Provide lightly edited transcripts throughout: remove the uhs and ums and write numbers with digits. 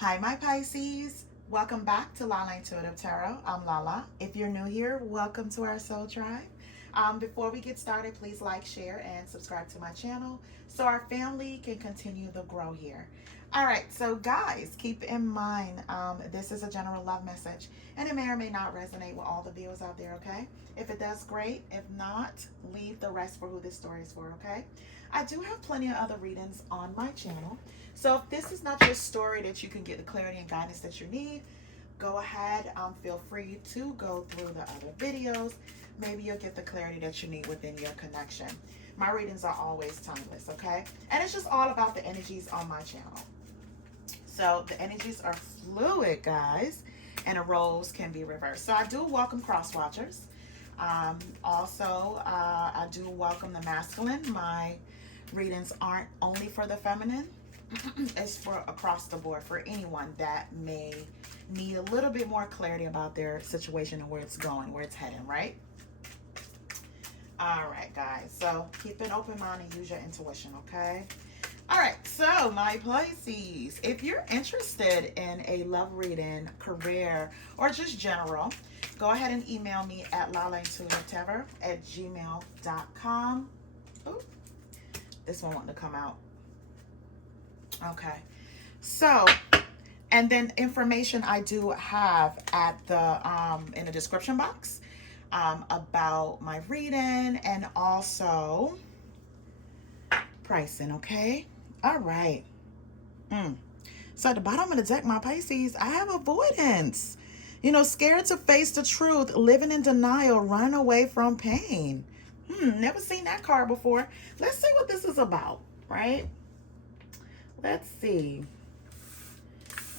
Hi, my Pisces. Welcome back to Lala Intuitive Tarot. I'm Lala. If you're new here, welcome to our soul tribe. Before we get started, please like, share, and subscribe to my channel so our family can continue to grow here. All right, so guys, keep in mind this is a general love message, and it may or may not resonate with all the viewers out there, okay? If it does, great. If not, leave the rest for who this story is for, okay? I do have plenty of other readings on my channel. So if this is not your story that you can get the clarity and guidance that you need, go ahead. Feel free to go through the other videos. Maybe you'll get the clarity that you need within your connection. My readings are always timeless, okay? And it's just all about the energies on my channel. So the energies are fluid, guys, and the roles can be reversed. So I do welcome cross watchers. Also, I do welcome the masculine. My readings aren't only for the feminine. It's for across the board for anyone that may need a little bit more clarity about their situation and where it's going, where it's heading, right? All right, guys. So keep an open mind and use your intuition, okay? All right, so my Pisces, if you're interested in a love reading, career, or just general, go ahead and email me at lalaintuitivetarot@gmail.com. Ooh, this one wanted to come out. Okay, so, and then information I do have at the in the description box about my reading and also pricing. Okay, all right. So at the bottom of the deck, my Pisces, I have avoidance. You know, scared to face the truth, living in denial, running away from pain. Never seen that card before. Let's see what this is about, right? Let's see.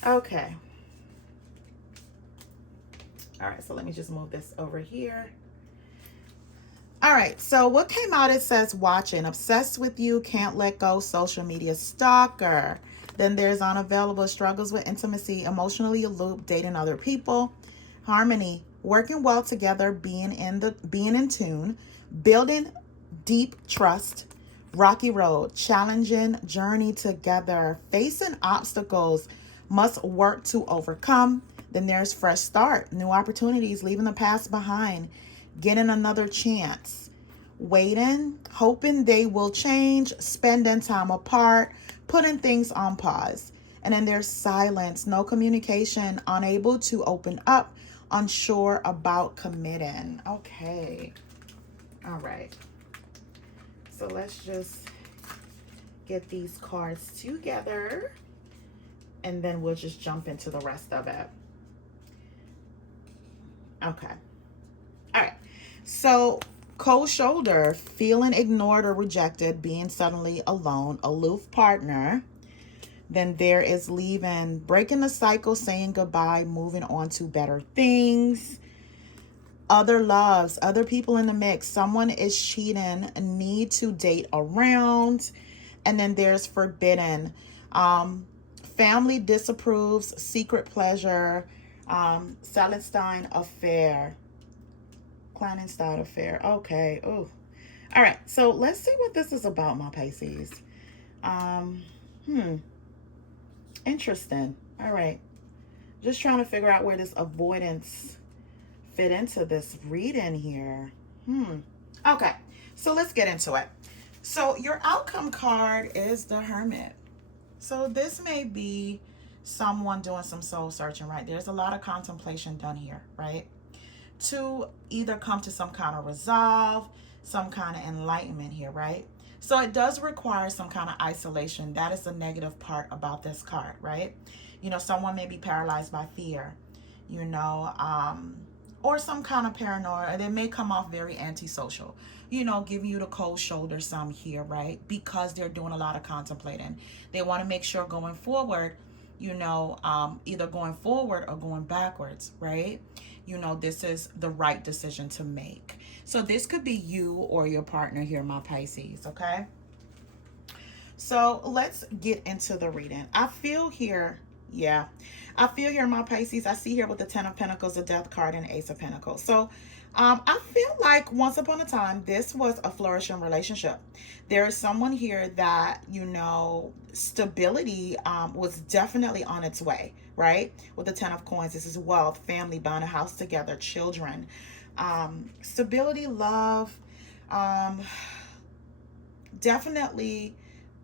Okay. All right, so let me just move this over here. All right, so what came out, it says watching, obsessed with you, can't let go, social media stalker. Then there's unavailable, struggles with intimacy, emotionally aloof, dating other people, harmony, working well together, being in tune, building deep trust, rocky road, challenging journey together, facing obstacles, must work to overcome. Then there's fresh start, new opportunities, leaving the past behind, getting another chance, waiting, hoping they will change, spending time apart, putting things on pause. And then there's silence, no communication, unable to open up, unsure about committing. Okay. All right. So let's just get these cards together and then we'll just jump into the rest of it. Okay. All right. So cold shoulder, feeling ignored or rejected, being suddenly alone, aloof partner. Then there is leaving, breaking the cycle, saying goodbye, moving on to better things. Other loves, other people in the mix. Someone is cheating, need to date around. And then there's forbidden. Family disapproves, secret pleasure, Celestine affair. Clandestine affair. Okay. Oh. All right. So let's see what this is about, my Pisces. Interesting. All right. Just trying to figure out where this avoidance fit into this reading here. Okay, so let's get into it. So your outcome card is the Hermit. So this may be someone doing some soul searching, right? There's a lot of contemplation done here, right? To either come to some kind of resolve, some kind of enlightenment here, right? So it does require some kind of isolation. That is the negative part about this card, right? You know, someone may be paralyzed by fear, you know, or some kind of paranoia. They may come off very antisocial, you know, giving you the cold shoulder some here, right? Because they're doing a lot of contemplating. They want to make sure going forward, you know, either going forward or going backwards, right? You know, this is the right decision to make. So this could be you or your partner here, my Pisces, okay? So let's get into the reading. I feel here, I feel here, my Pisces, I see here with the Ten of Pentacles, the Death card, and Ace of Pentacles. So I feel like once upon a time, this was a flourishing relationship. There is someone here that, stability was definitely on its way, right? With the 10 of coins, this is wealth, family, buying a house together, children, stability, love, um, definitely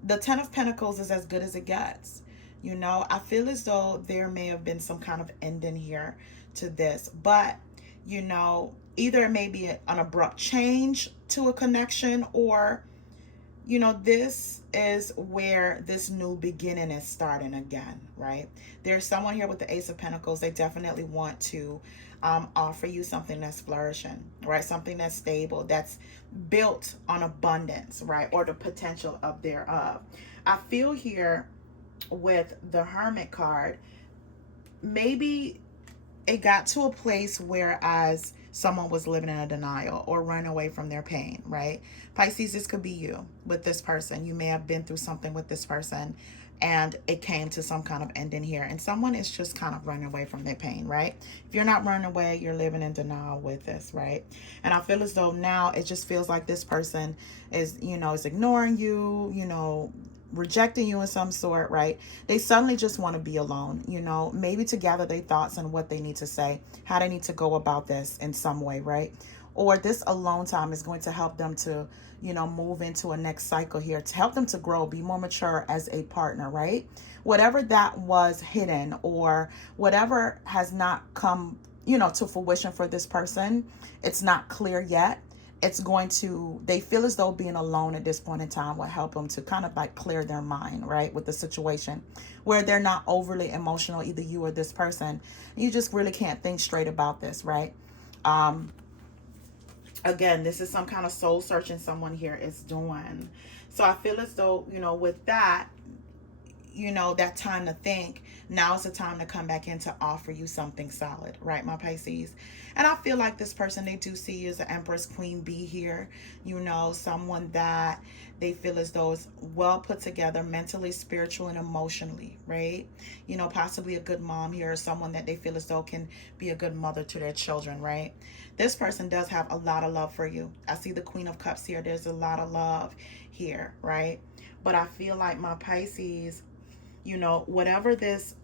the 10 of pentacles is as good as it gets. I feel as though there may have been some kind of ending here to this, but either it may be an abrupt change to a connection, or this is where this new beginning is starting again, right? There's someone here with the Ace of Pentacles. They definitely want to offer you something that's flourishing, right? Something that's stable, that's built on abundance, right? Or the potential of thereof. I feel here with the Hermit card, maybe it got to a place where as someone was living in a denial or running away from their pain, right? Pisces, this could be you with this person. You may have been through something with this person and it came to some kind of ending here, and someone is just kind of running away from their pain, right? If you're not running away, you're living in denial with this, right? And I feel as though now it just feels like this person is, is ignoring you, rejecting you in some sort, right? They suddenly just want to be alone, maybe to gather their thoughts and what they need to say, how they need to go about this in some way, right? Or this alone time is going to help them to, move into a next cycle here, to help them to grow, be more mature as a partner, right? Whatever that was hidden or whatever has not come, to fruition for this person, it's not clear yet. They feel as though being alone at this point in time will help them to kind of like clear their mind, right? With the situation where they're not overly emotional, either you or this person. You just really can't think straight about this, right? Again, this is some kind of soul searching someone here is doing. So I feel as though, with that, that time to think, now is the time to come back in to offer you something solid, right, my Pisces? And I feel like this person, they do see you as an Empress, Queen Bee here, someone that they feel as though is well put together mentally, spiritual, and emotionally, right? Possibly a good mom here, or someone that they feel as though can be a good mother to their children, right? This person does have a lot of love for you. I see the Queen of Cups here. There's a lot of love here, right? But I feel like my Pisces, whatever this,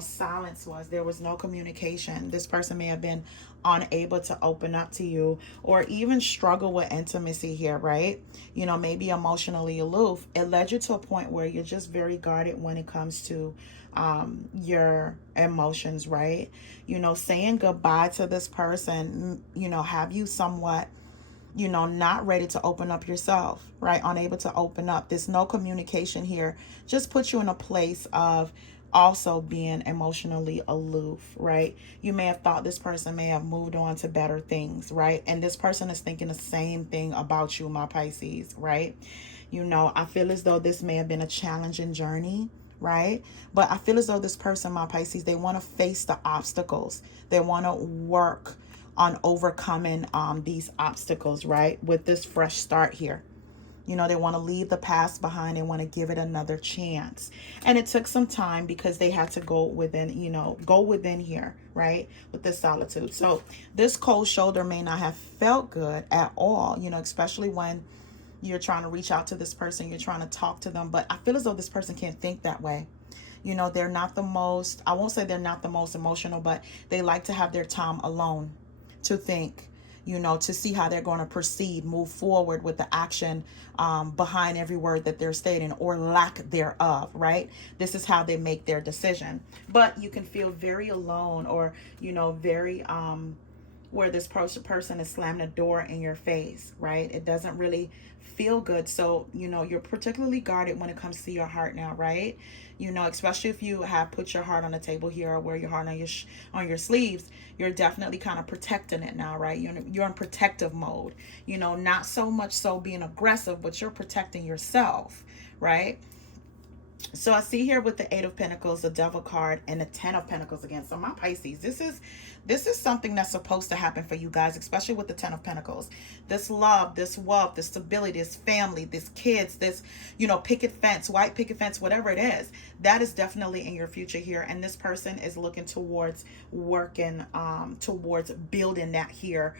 silence was, there was no communication. This person may have been unable to open up to you or even struggle with intimacy here, right? Maybe emotionally aloof. It led you to a point where you're just very guarded when it comes to your emotions, right? Saying goodbye to this person, have you somewhat not ready to open up yourself, right? Unable to open up. There's no communication here. Just put you in a place of also being emotionally aloof, right? You may have thought this person may have moved on to better things, right? And this person is thinking the same thing about you, my Pisces, right? I feel as though this may have been a challenging journey, right? But I feel as though this person, my Pisces, they want to face the obstacles. They want to work on overcoming these obstacles, right? With this fresh start here. They want to leave the past behind. They want to give it another chance. And it took some time because they had to go within here, right? With this solitude. So this cold shoulder may not have felt good at all, especially when you're trying to reach out to this person, you're trying to talk to them. But I feel as though this person can't think that way. They're not the most, I won't say they're not the most emotional, but they like to have their time alone to think, to see how they're going to proceed, move forward with the action behind every word that they're stating or lack thereof, right? This is how they make their decision. But you can feel very alone or, very where this person is slamming a door in your face, right? It doesn't really feel good. So, you're particularly guarded when it comes to your heart now, right? Especially if you have put your heart on the table here or wear your heart on your sleeves, you're definitely kind of protecting it now, right? You're in protective mode, not so much so being aggressive, but you're protecting yourself, right? So I see here with the Eight of Pentacles, the Devil card, and the Ten of Pentacles again. So my Pisces, this is something that's supposed to happen for you guys, especially with the Ten of Pentacles. This love, this wealth, this stability, this family, this kids, this, you know, picket fence, white picket fence, whatever it is, that is definitely in your future here. And this person is looking towards working, towards building that here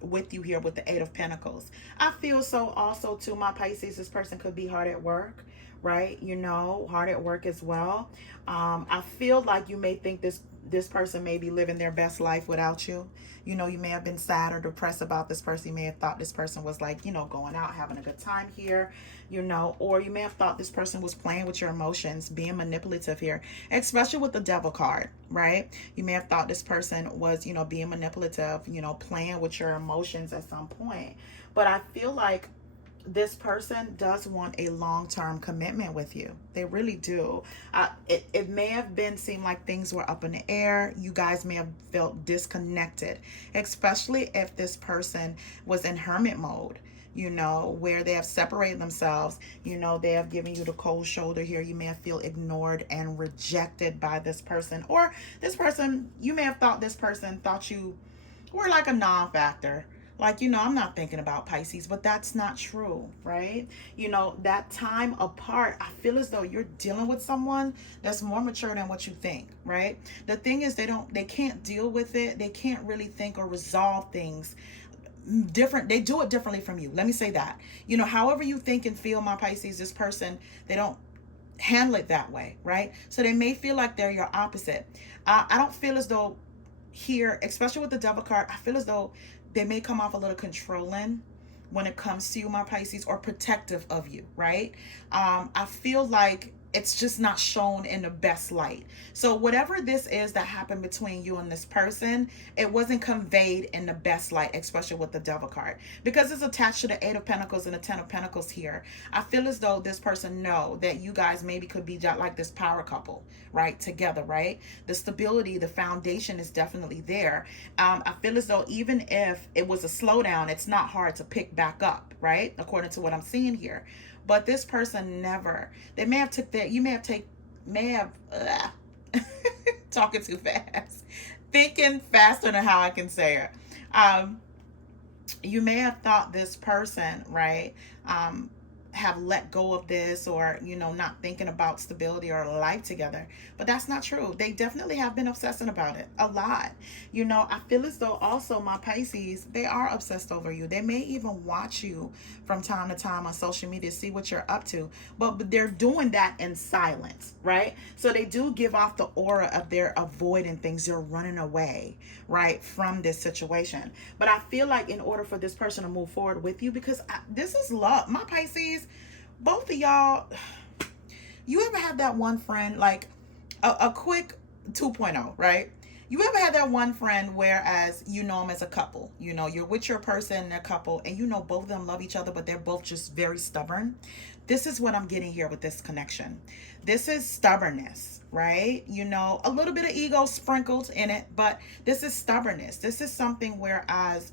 with you here with the Eight of Pentacles. I feel so also to my Pisces, this person could be hard at work, right? You know, hard at work as well. I feel like you may think this person may be living their best life without you. You know, you may have been sad or depressed about this person. You may have thought this person was like, you know, going out, having a good time here, you know, or you may have thought this person was playing with your emotions, being manipulative here, especially with the Devil card, right? You may have thought this person was, you know, being manipulative, you know, playing with your emotions at some point. But I feel like this person does want a long-term commitment with you. They really do. It may have been seem like things were up in the air. You guys may have felt disconnected, especially if this person was in hermit mode, you know, where they have separated themselves. You know, they have given you the cold shoulder here. You may have feel ignored and rejected by this person, or this person, you may have thought this person thought you were like a non-factor. Like, you know, I'm not thinking about Pisces, but that's not true, right? You know, that time apart, I feel as though you're dealing with someone that's more mature than what you think, right? The thing is, they can't deal with it. They can't really think or resolve things different. They do it differently from you. Let me say that. You know, however you think and feel, my Pisces, this person, they don't handle it that way, right? So they may feel like they're your opposite. I don't feel as though here, especially with the Devil card, I feel as though they may come off a little controlling when it comes to you, my Pisces, or protective of you, right? I feel like it's just not shown in the best light. So whatever this is that happened between you and this person, it wasn't conveyed in the best light, especially with the Devil card, because it's attached to the Eight of Pentacles and the Ten of Pentacles here. I feel as though this person know that you guys maybe could be like this power couple, right? Together, right? The stability, the foundation is definitely there. I feel as though even if it was a slowdown, it's not hard to pick back up, right? According to what I'm seeing here. But this person never, they may have took that, you may have talking too fast, thinking faster than how I can say it. You may have thought this person, right, have let go of this, or, you know, not thinking about stability or life together. But that's not true. They definitely have been obsessing about it a lot. You know, I feel as though also my Pisces, they are obsessed over you. They may even watch you from time to time on social media, see what you're up to, but they're doing that in silence, right? So they do give off the aura of they're avoiding things, they're running away, right, from this situation. But I feel like in order for this person to move forward with you, because this is love, my Pisces, both of y'all, you ever have that one friend, like a quick 2.0, right? You ever had that one friend, whereas you know them as a couple, you know, you're with your person and a couple, and you know both of them love each other, but they're both just very stubborn. This is what I'm getting here with this connection. This is stubbornness, right? You know, a little bit of ego sprinkled in it, but this is stubbornness. This is something whereas,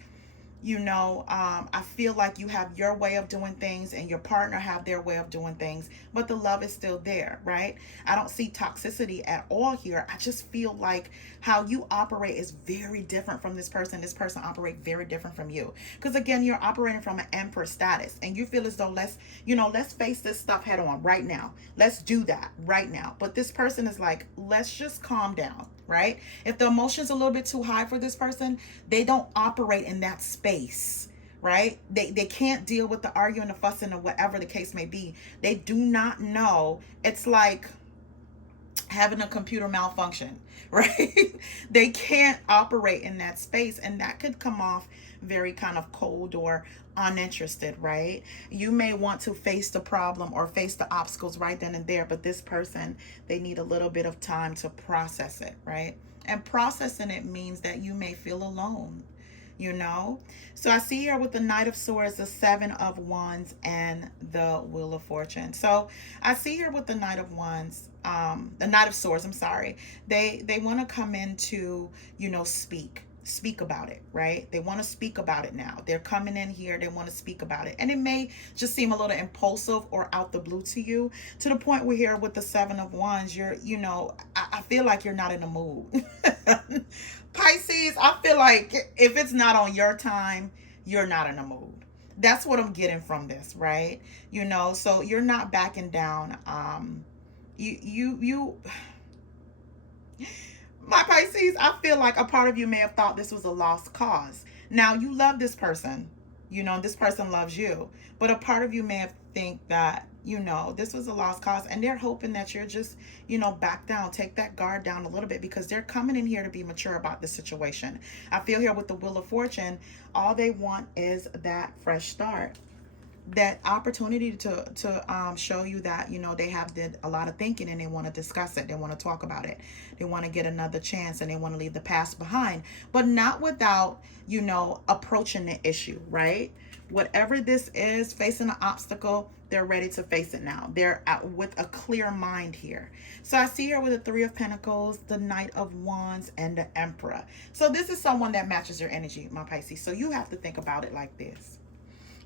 you know, I feel like you have your way of doing things and your partner have their way of doing things, but the love is still there, right? I don't see toxicity at all here. I just feel like how you operate is very different from this person. This person operates very different from you. Because again, you're operating from an Empress status, and you feel as though let's face this stuff head on right now. Let's do that right now. But this person is like, let's just calm down, right? If the emotion's a little bit too high for this person, they don't operate in that space, right? They can't deal with the arguing, the fussing, or whatever the case may be. They do not know. It's like having a computer malfunction, right? They can't operate in that space, and that could come off very kind of cold or uninterested, right? You may want to face the problem or face the obstacles right then and there, but this person, they need a little bit of time to process it, right? And processing it means that you may feel alone, you know? So I see here with the Knight of Swords, the Seven of Wands, and the Wheel of Fortune. So I see here with the Knight of Wands, the Knight of Swords, I'm sorry. They want to come in to, you know, speak. speak about it, right? They want to speak about it now. They're coming in here, they want to speak about it. And it may just seem a little impulsive or out the blue to you, to the point where here with the 7 of Wands, I feel like you're not in the mood. Pisces, I feel like if it's not on your time, you're not in the mood. That's what I'm getting from this, right? So you're not backing down. You My Pisces, I feel like a part of you may have thought this was a lost cause. Now, you love this person. This person loves you. But a part of you may have think that, this was a lost cause. And they're hoping that you're just, back down. Take that guard down a little bit, because they're coming in here to be mature about the situation. I feel here with the Wheel of Fortune, all they want is that fresh start. That opportunity to show you that they have did a lot of thinking, and they want to discuss it, they want to talk about it, they want to get another chance, and they want to leave the past behind, but not without approaching the issue, right? Whatever this is, facing an obstacle, they're ready to face it now. They're out with a clear mind here. So I see here with the 3 of Pentacles, the Knight of Wands, and the Emperor. So this is someone that matches your energy, my Pisces. So you have to think about it like this.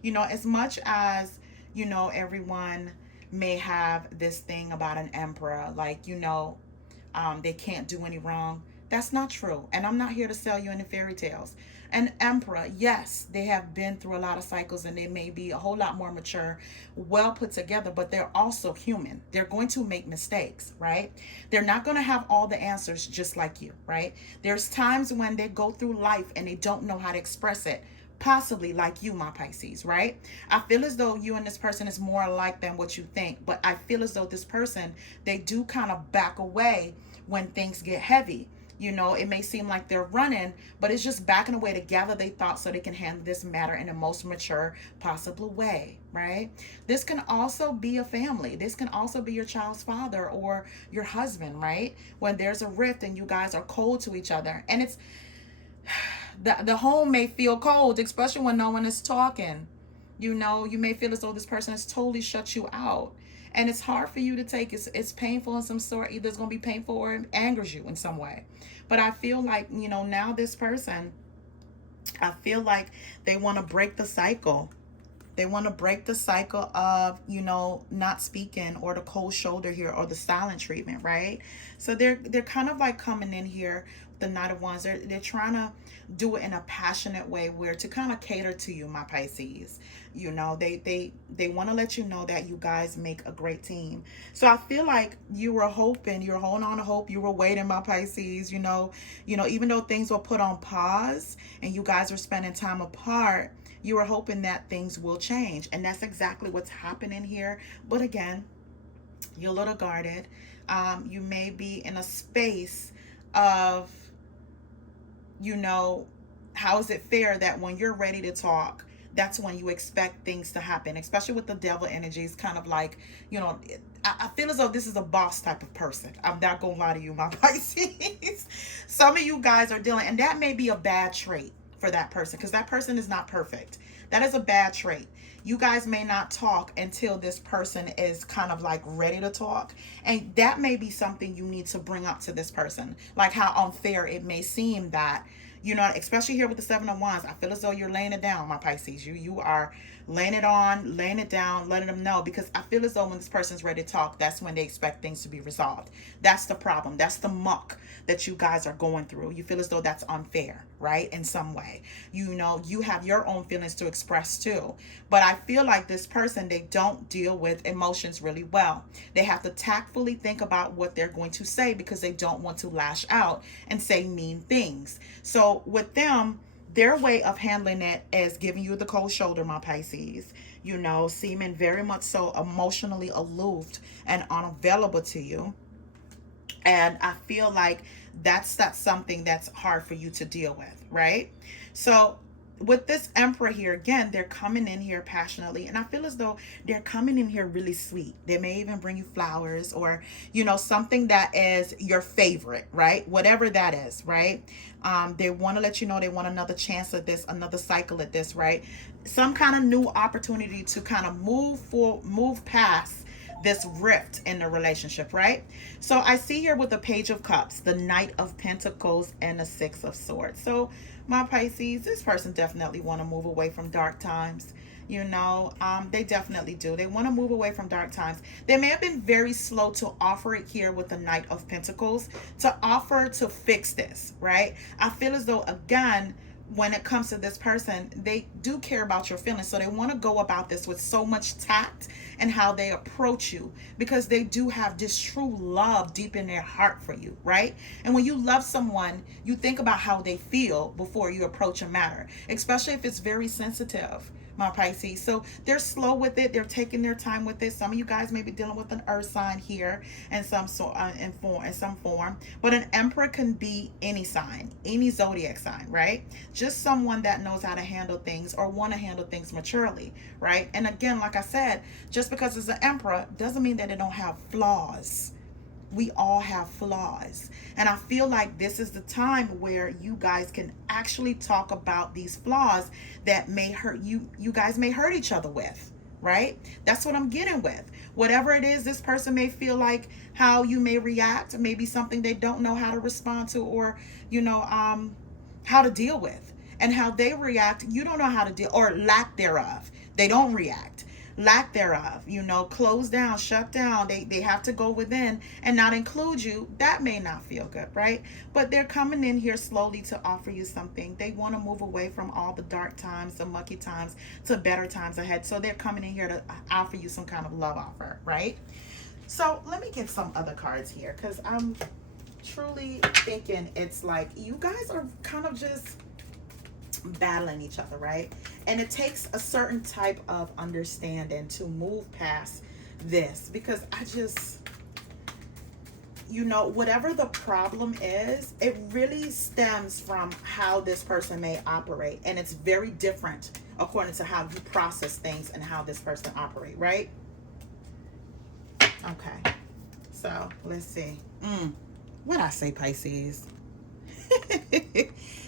As much as, everyone may have this thing about an emperor, like, they can't do any wrong. That's not true. And I'm not here to sell you any fairy tales. An emperor, yes, they have been through a lot of cycles, and they may be a whole lot more mature, well put together, but they're also human. They're going to make mistakes, right? They're not going to have all the answers just like you, right? There's times when they go through life and they don't know how to express it. Possibly like you, my Pisces, right? I feel as though you and this person is more alike than what you think, but I feel as though this person, they do kind of back away when things get heavy. It may seem like they're running, but it's just backing away to gather their thoughts so they can handle this matter in the most mature possible way, right? This can also be a family. This can also be your child's father or your husband, right? When there's a rift and you guys are cold to each other, and it's the home may feel cold, especially when no one is talking. You may feel as though this person has totally shut you out, and it's hard for you to take. It's painful in some sort. Either it's going to be painful or it angers you in some way. But I feel like, now this person, I feel like they want to break the cycle. They want to break the cycle of, not speaking, or the cold shoulder here, or the silent treatment, right? So they're kind of like coming in here, the Knight of Wands. They're trying to do it in a passionate way, where to kind of cater to you, my Pisces. They want to let you know that you guys make a great team. So I feel like you were hoping, you're holding on to hope, you were waiting, my Pisces. Even though things were put on pause and you guys were spending time apart, you were hoping that things will change, and that's exactly what's happening here. But again, you're a little guarded. You may be in a space of, how is it fair that when you're ready to talk, that's when you expect things to happen, especially with the devil energies, kind of like, I feel as though this is a boss type of person. I'm not going to lie to you, my Pisces. Some of you guys are dealing, and that may be a bad trait for that person, because that person is not perfect. That is a bad trait. You guys may not talk until this person is kind of like ready to talk. And that may be something you need to bring up to this person. Like how unfair it may seem that, especially here with the 7 of Wands, I feel as though you're laying it down, my Pisces. You are laying it on, laying it down, letting them know, because I feel as though when this person's ready to talk, that's when they expect things to be resolved. That's the problem. That's the muck that you guys are going through. You feel as though that's unfair, right? In some way, you have your own feelings to express too. But I feel like this person, they don't deal with emotions really well. They have to tactfully think about what they're going to say, because they don't want to lash out and say mean things. So with them, their way of handling it is giving you the cold shoulder, my Pisces. Seeming very much so emotionally aloof and unavailable to you. And I feel like that's something that's hard for you to deal with, right? So with this Emperor here, again, they're coming in here passionately, and I feel as though they're coming in here really sweet. They may even bring you flowers, or something that is your favorite, right? Whatever that is, right? They want to let you know they want another chance at this, another cycle at this, right? Some kind of new opportunity to kind of move past this rift in the relationship, right? So I see here with the Page of Cups, the Knight of Pentacles, and the Six of Swords. So my Pisces, this person definitely want to move away from dark times. They definitely do. They want to move away from dark times. They may have been very slow to offer it here with the Knight of Pentacles, to offer to fix this, right? I feel as though, again, when it comes to this person, they do care about your feelings. So they want to go about this with so much tact and how they approach you, because they do have this true love deep in their heart for you, right? And when you love someone, you think about how they feel before you approach a matter, especially if it's very sensitive, my Pisces. So they're slow with it. They're taking their time with it. Some of you guys may be dealing with an earth sign here in some form. But an Emperor can be any sign, any zodiac sign, right? Just someone that knows how to handle things or want to handle things maturely, right? And again, like I said, just because it's an Emperor doesn't mean that they don't have flaws. We all have flaws. And I feel like this is the time where you guys can actually talk about these flaws that may hurt you. You guys may hurt each other with, right? That's what I'm getting with. Whatever it is, this person may feel like how you may react, maybe something they don't know how to respond to, or, how to deal with. And how they react, you don't know how to deal, or lack thereof. They don't react. Lack thereof, close down, shut down. They have to go within and not include you. That may not feel good, right? But they're coming in here slowly to offer you something. They want to move away from all the dark times, the mucky times, to better times ahead. So they're coming in here to offer you some kind of love offer, right? So let me get some other cards here, because I'm truly thinking it's like you guys are kind of just battling each other, right? And it takes a certain type of understanding to move past this, because I just, whatever the problem is, it really stems from how this person may operate, and it's very different according to how you process things and how this person operate, right? Okay, so let's see. What'd I say, Pisces?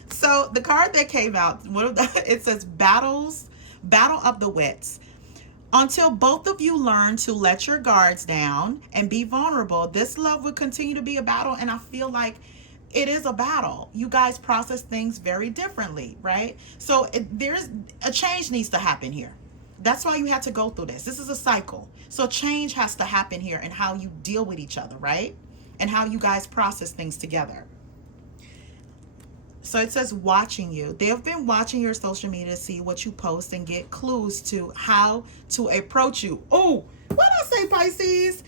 So the card that came out, it says battle of the wits. Until both of you learn to let your guards down and be vulnerable, this love will continue to be a battle. And I feel like it is a battle. You guys process things very differently, right? So there's a change needs to happen here. That's why you had to go through this. This is a cycle. So change has to happen here in how you deal with each other, right? And how you guys process things together. So it says watching you. They have been watching your social media to see what you post and get clues to how to approach you. Oh, what I say, Pisces?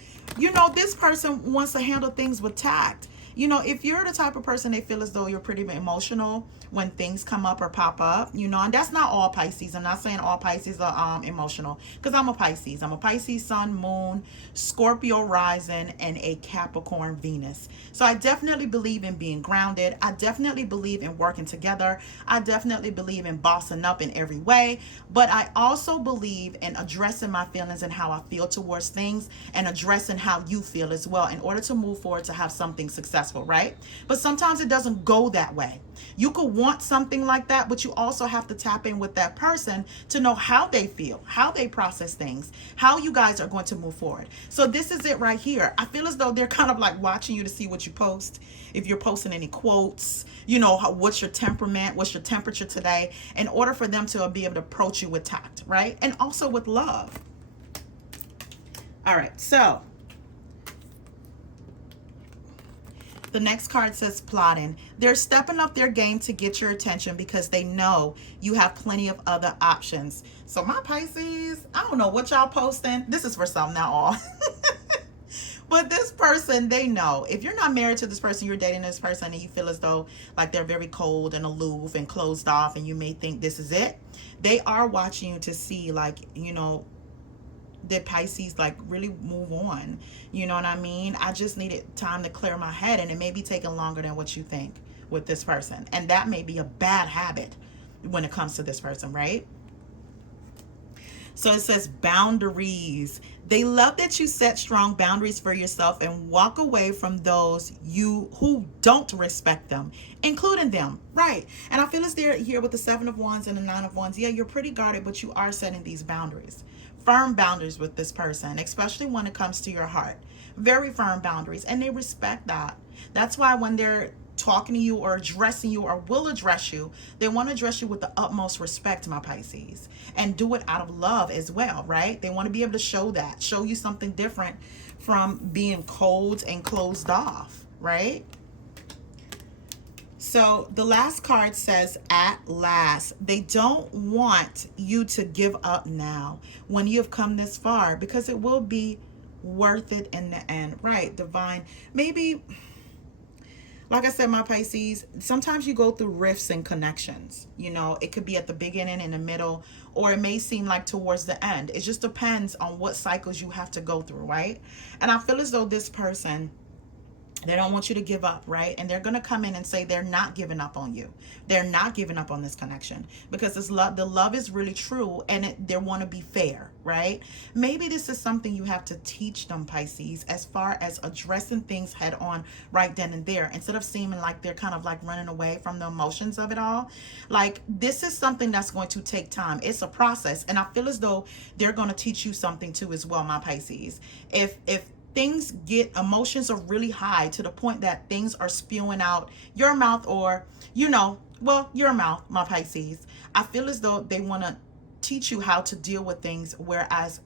This person wants to handle things with tact. If you're the type of person they feel as though you're pretty emotional when things come up or pop up, and that's not all Pisces. I'm not saying all Pisces are emotional, because I'm a Pisces. I'm a Pisces sun, moon, Scorpio rising, and a Capricorn Venus. So I definitely believe in being grounded. I definitely believe in working together. I definitely believe in bossing up in every way. But I also believe in addressing my feelings and how I feel towards things, and addressing how you feel as well, in order to move forward to have something successful, right? But sometimes it doesn't go that way. You could want something like that, but you also have to tap in with that person to know how they feel, how they process things, how you guys are going to move forward. So this is it right here. I feel as though they're kind of like watching you to see what you post. If you're posting any quotes, what's your temperament, what's your temperature today, in order for them to be able to approach you with tact, right? And also with love. All right, so the next card says plotting. They're stepping up their game to get your attention because they know you have plenty of other options. So my Pisces, I don't know what y'all posting. This is for some, not all. But this person, they know. If you're not married to this person, you're dating this person, and you feel as though like they're very cold and aloof and closed off, and you may think this is it. They are watching you to see, like, did Pisces like really move on? You know what I mean? I just needed time to clear my head, and it may be taking longer than what you think with this person. And that may be a bad habit when it comes to this person, right? So it says boundaries. They love that you set strong boundaries for yourself and walk away from those who don't respect them, including them, right? And I feel as they're here with the 7 of Wands and the 9 of Wands. Yeah, you're pretty guarded, but you are setting these boundaries firm boundaries with this person, especially when it comes to your heart. Very firm boundaries, and they respect that. That's why when they're talking to you or addressing you or will address you, they want to address you with the utmost respect, my Pisces, and do it out of love as well, right? They want to be able to show you something different from being cold and closed off, right? So the last card says, at last. They don't want you to give up now when you have come this far, because it will be worth it in the end, right? Divine. Maybe, like I said, my Pisces, sometimes you go through rifts and connections. You know, it could be at the beginning, in the middle, or it may seem like towards the end. It just depends on what cycles you have to go through, right? And I feel as though this person, they don't want you to give up, right? And they're going to come in and say they're not giving up on you. They're not giving up on this connection, because this love, the love is really true, and they want to be fair, right? Maybe this is something you have to teach them, Pisces, as far as addressing things head on right then and there, instead of seeming like they're kind of like running away from the emotions of it all. Like, this is something that's going to take time. It's a process, and I feel as though they're going to teach you something too as well, my Pisces. If things get, emotions are really high to the point that things are spewing out your mouth, or, you know, well, your mouth, my Pisces, I feel as though they want to teach you how to deal with things, whereas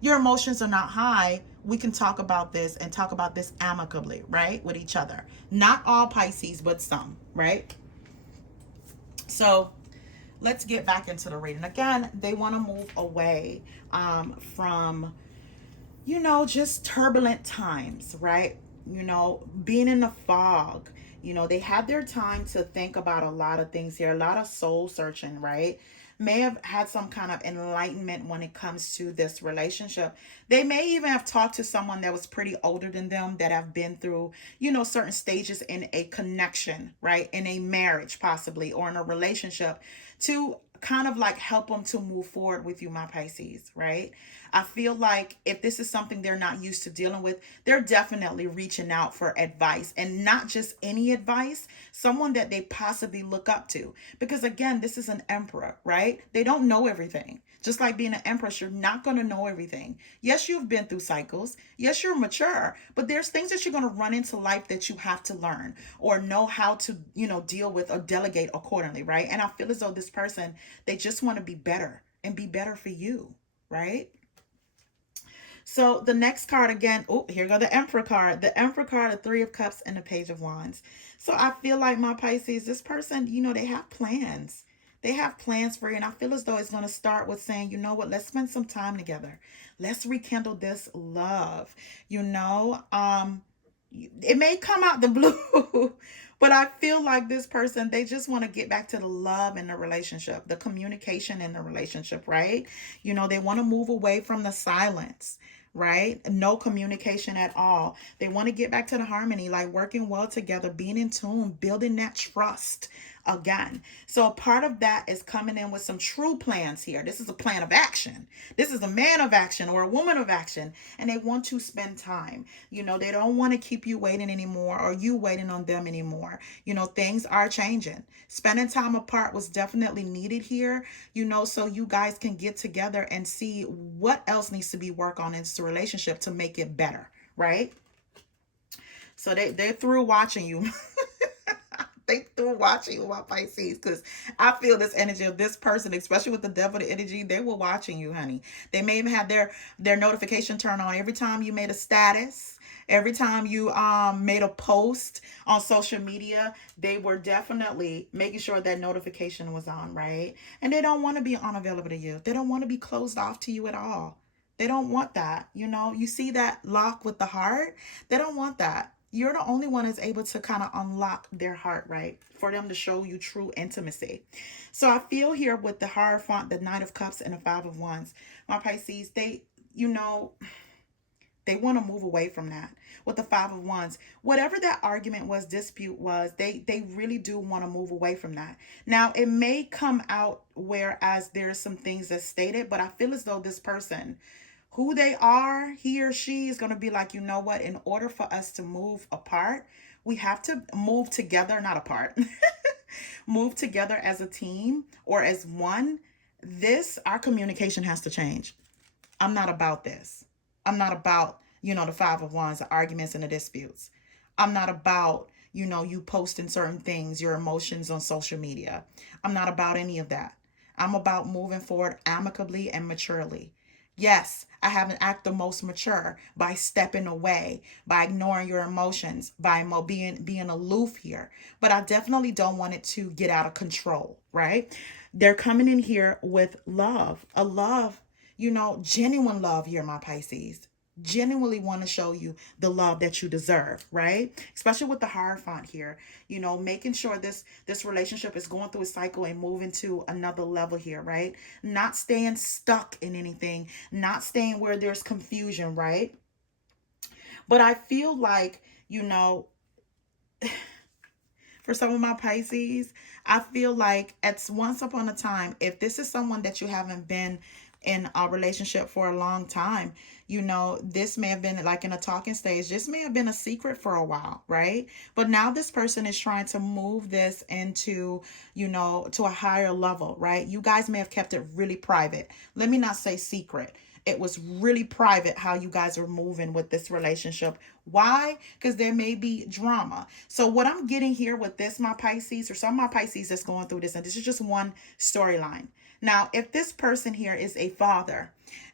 your emotions are not high. We can talk about this and talk about this amicably, right, with each other. Not all Pisces, but some, right? So let's get back into the reading. Again, they want to move away from, you know, just turbulent times, right? You know, being in the fog. You know, they had their time to think about a lot of things here, a lot of soul searching, right? May have had some kind of enlightenment when it comes to this relationship. They may even have talked to someone that was pretty older than them, that have been through, you know, certain stages in a connection, right? In a marriage, possibly, or in a relationship, to kind of like help them to move forward with you, my Pisces, right? I feel like if this is something they're not used to dealing with, they're definitely reaching out for advice, and not just any advice, someone that they possibly look up to. Because again, this is an emperor, right? They don't know everything. Just like being an empress, you're not going to know everything. Yes, you've been through cycles. Yes, you're mature, but there's things that you're going to run into life that you have to learn or know how to, you know, deal with or delegate accordingly, right? And I feel as though this person, they just want to be better and be better for you, right? So the next card again, oh, here go the Emperor card. The Emperor card, the Three of Cups, and the Page of Wands. So I feel like, my Pisces, this person, you know, they have plans. They have plans for you. And I feel as though it's going to start with saying, you know what, let's spend some time together. Let's rekindle this love. You know, it may come out the blue, but I feel like this person, they just want to get back to the love in the relationship, the communication in the relationship, right? You know, they want to move away from the silence, right? No communication at all. They want to get back to the harmony, like working well together, being in tune, building that trust again. So a part of that is coming in with some true plans here. This is a plan of action. This is a man of action or a woman of action, and they want to spend time. You know, they don't want to keep you waiting anymore, or you waiting on them anymore. You know, things are changing. Spending time apart was definitely needed here, you know, so you guys can get together and see what else needs to be worked on in this relationship to make it better, right? So they're through watching you. They through watching you, my Pisces, because I feel this energy of this person, especially with the devil energy. They were watching you, honey. They may even have their notification turned on every time you made a status, every time you made a post on social media. They were definitely making sure that notification was on, right? And they don't want to be unavailable to you. They don't want to be closed off to you at all. They don't want that. You know, you see that lock with the heart? They don't want that. You're the only one that's able to kind of unlock their heart, right? For them to show you true intimacy. So I feel here with the Hierophant, the Knight of Cups, and the Five of Wands, my Pisces, they, you know, they want to move away from that. With the Five of Wands, whatever that argument was, dispute was, they really do want to move away from that. Now, it may come out whereas there's some things that's stated, but I feel as though this person, who they are, he or she is going to be like, you know what, in order for us to move apart, we have to move together, not apart, move together as a team or as one. our communication has to change. I'm not about this. I'm not about, the Five of Wands, the arguments and the disputes. I'm not about, you posting certain things, your emotions on social media. I'm not about any of that. I'm about moving forward amicably and maturely. Yes, I haven't acted the most mature by stepping away, by ignoring your emotions, by being aloof here. But I definitely don't want it to get out of control, right? They're coming in here with love, a love, genuine love here, my Pisces. Genuinely want to show you the love that you deserve, right? Especially with the Hierophant here, making sure this relationship is going through a cycle and moving to another level here, right? Not staying stuck in anything, not staying where there's confusion, right? But I feel like, for some of my Pisces, I feel like it's once upon a time, if this is someone that you haven't been in a relationship for a long time, this may have been like in a talking stage. This may have been a secret for a while, right? But now this person is trying to move this into, to a higher level, right? You guys may have kept it really private. Let me not say secret. It was really private how you guys are moving with this relationship. Why? Because there may be drama. So what I'm getting here with this, my Pisces, or some of my Pisces that's going through this, and this is just one storyline. Now, if this person here is a father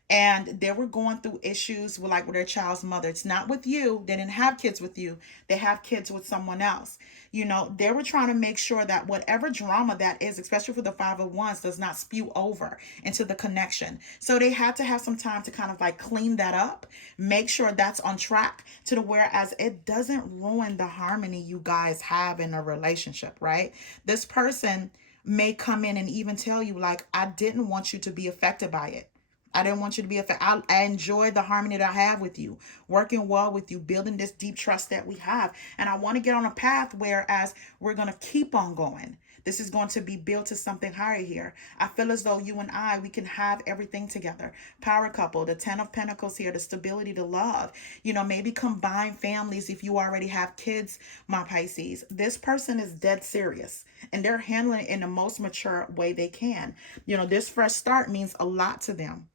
and they were going through issues with their child's mother, it's not with you. They didn't have kids with you. They have kids with someone else. They were trying to make sure that whatever drama that is, especially for the Five of Wands, does not spew over into the connection. So they had to have some time to kind of clean that up, make sure that's on track to the whereas it doesn't ruin the harmony you guys have in a relationship, right? This person may come in and even tell you, I didn't want you to be affected by it. I didn't want you to be affected. I enjoy the harmony that I have with you, working well with you, building this deep trust that we have. And I want to get on a path whereas we're going to keep on going. This is going to be built to something higher here. I feel as though you and we can have everything together. Power couple, the 10 of Pentacles here, the stability, the love. Maybe combine families if you already have kids, my Pisces. This person is dead serious and they're handling it in the most mature way they can. This fresh start means a lot to them.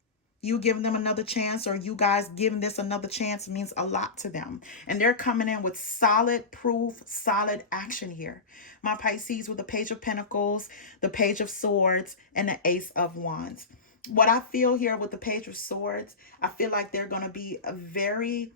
You giving them another chance, or you guys giving this another chance, means a lot to them. And they're coming in with solid proof, solid action here. My Pisces with the Page of Pentacles, the Page of Swords, and the Ace of Wands. What I feel here with the Page of Swords, I feel like they're going to be a very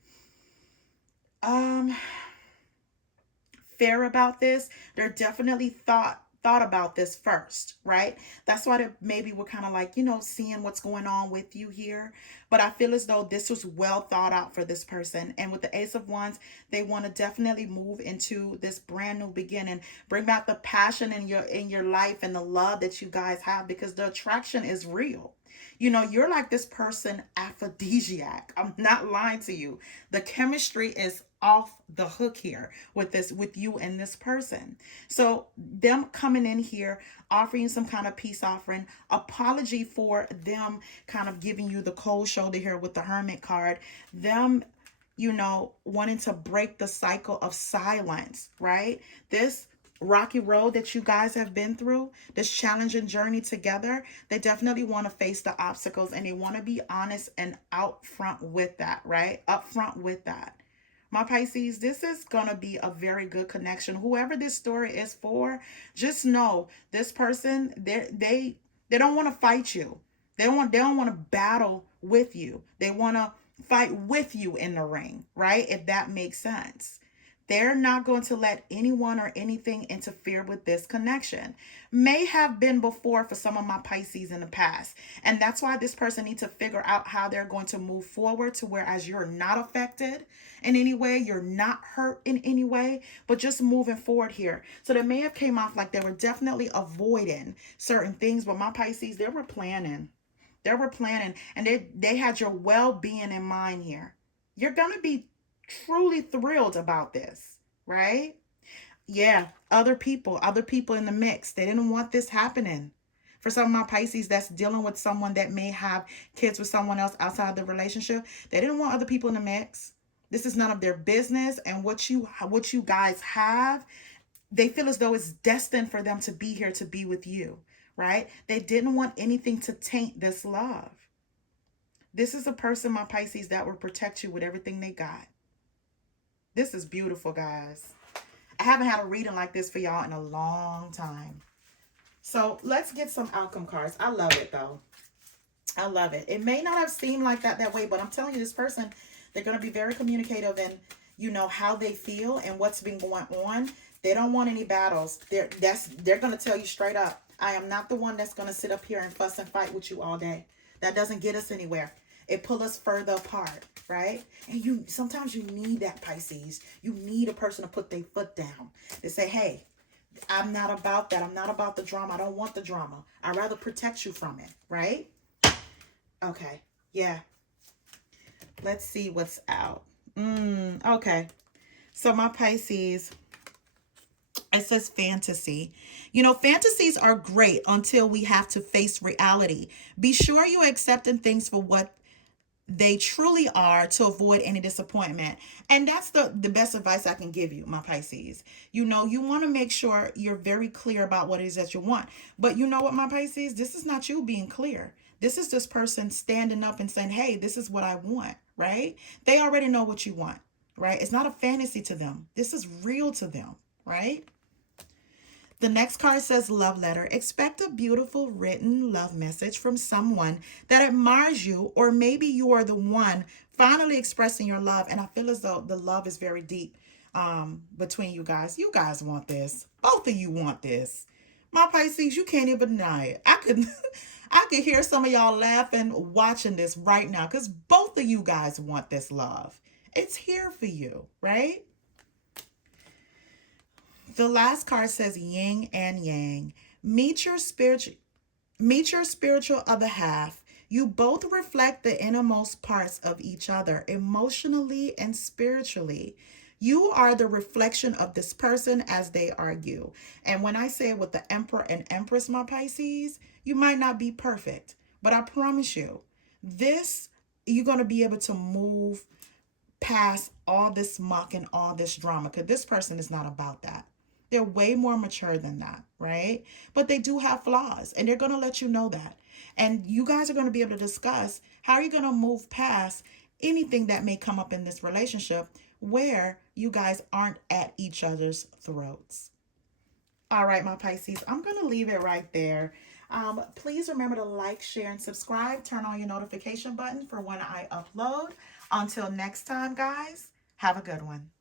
fair about this. They're definitely thought about this first, right? That's why maybe we're kind of seeing what's going on with you here. But I feel as though this was well thought out for this person. And with the Ace of Wands, they want to definitely move into this brand new beginning, bring back the passion in your life and the love that you guys have, because the attraction is real. You're like this person aphrodisiac. I'm not lying to you. The chemistry is off the hook here with you and this person. So them coming in here, offering some kind of peace offering, apology for them kind of giving you the cold shoulder here with the Hermit card, them wanting to break the cycle of silence, right? This rocky road that you guys have been through, this challenging journey together, they definitely want to face the obstacles and they want to be honest and out front with that, right? Up front with that. My Pisces, this is going to be a very good connection. Whoever this story is for, just know this person, they don't want to fight you. They don't want to battle with you. They want to fight with you in the ring, right? If that makes sense. They're not going to let anyone or anything interfere with this connection. May have been before for some of my Pisces in the past. And that's why this person needs to figure out how they're going to move forward to whereas you're not affected in any way, you're not hurt in any way, but just moving forward here. So they may have came off like they were definitely avoiding certain things, but my Pisces, they were planning. They were planning and they had your well-being in mind here. You're going to be truly thrilled about this, right? Yeah, other people in the mix. They didn't want this happening. For some of my Pisces that's dealing with someone that may have kids with someone else outside the relationship, they didn't want other people in the mix. This is none of their business. And what you guys have, they feel as though it's destined for them to be here to be with you, right? They didn't want anything to taint this love. This is a person, my Pisces, that will protect you with everything they got. This is beautiful, guys. I haven't had a reading like this for y'all in a long time. So let's get some outcome cards. I love it, though. I love it. It may not have seemed like that way, but I'm telling you, this person, they're going to be very communicative in, you know, how they feel and what's been going on. They don't want any battles. They're going to tell you straight up, I am not the one that's going to sit up here and fuss and fight with you all day. That doesn't get us anywhere. It pull us further apart, right? And sometimes you need that, Pisces. You need a person to put their foot down. They say, hey, I'm not about that. I'm not about the drama. I don't want the drama. I'd rather protect you from it, right? Okay, yeah. Let's see what's out. Okay. So my Pisces, it says fantasy. You know, fantasies are great until we have to face reality. Be sure you're accepting things for what they truly are to avoid any disappointment. And that's the best advice I can give you, my Pisces. You know, you want to make sure you're very clear about what it is that you want. But you know what, my Pisces? This is not you being clear. This is this person standing up and saying, hey, this is what I want, right? They already know what you want, right? It's not a fantasy to them. This is real to them, right? The next card says love letter. Expect a beautiful written love message from someone that admires you, or maybe you are the one finally expressing your love. And I feel as though the love is very deep between you guys. You guys want this. Both of you want this. My Pisces, you can't even deny it. I could hear some of y'all laughing watching this right now because both of you guys want this love. It's here for you, right? The last card says yin and yang. Meet your spiritual other half. You both reflect the innermost parts of each other, emotionally and spiritually. You are the reflection of this person as they are you. And when I say it with the Emperor and Empress, my Pisces, you might not be perfect, but I promise you, you're going to be able to move past all this muck and all this drama, because this person is not about that. They're way more mature than that, right? But they do have flaws, and they're going to let you know that. And you guys are going to be able to discuss how you're going to move past anything that may come up in this relationship where you guys aren't at each other's throats. All right, my Pisces, I'm going to leave it right there. Please remember to like, share, and subscribe. Turn on your notification button for when I upload. Until next time, guys, have a good one.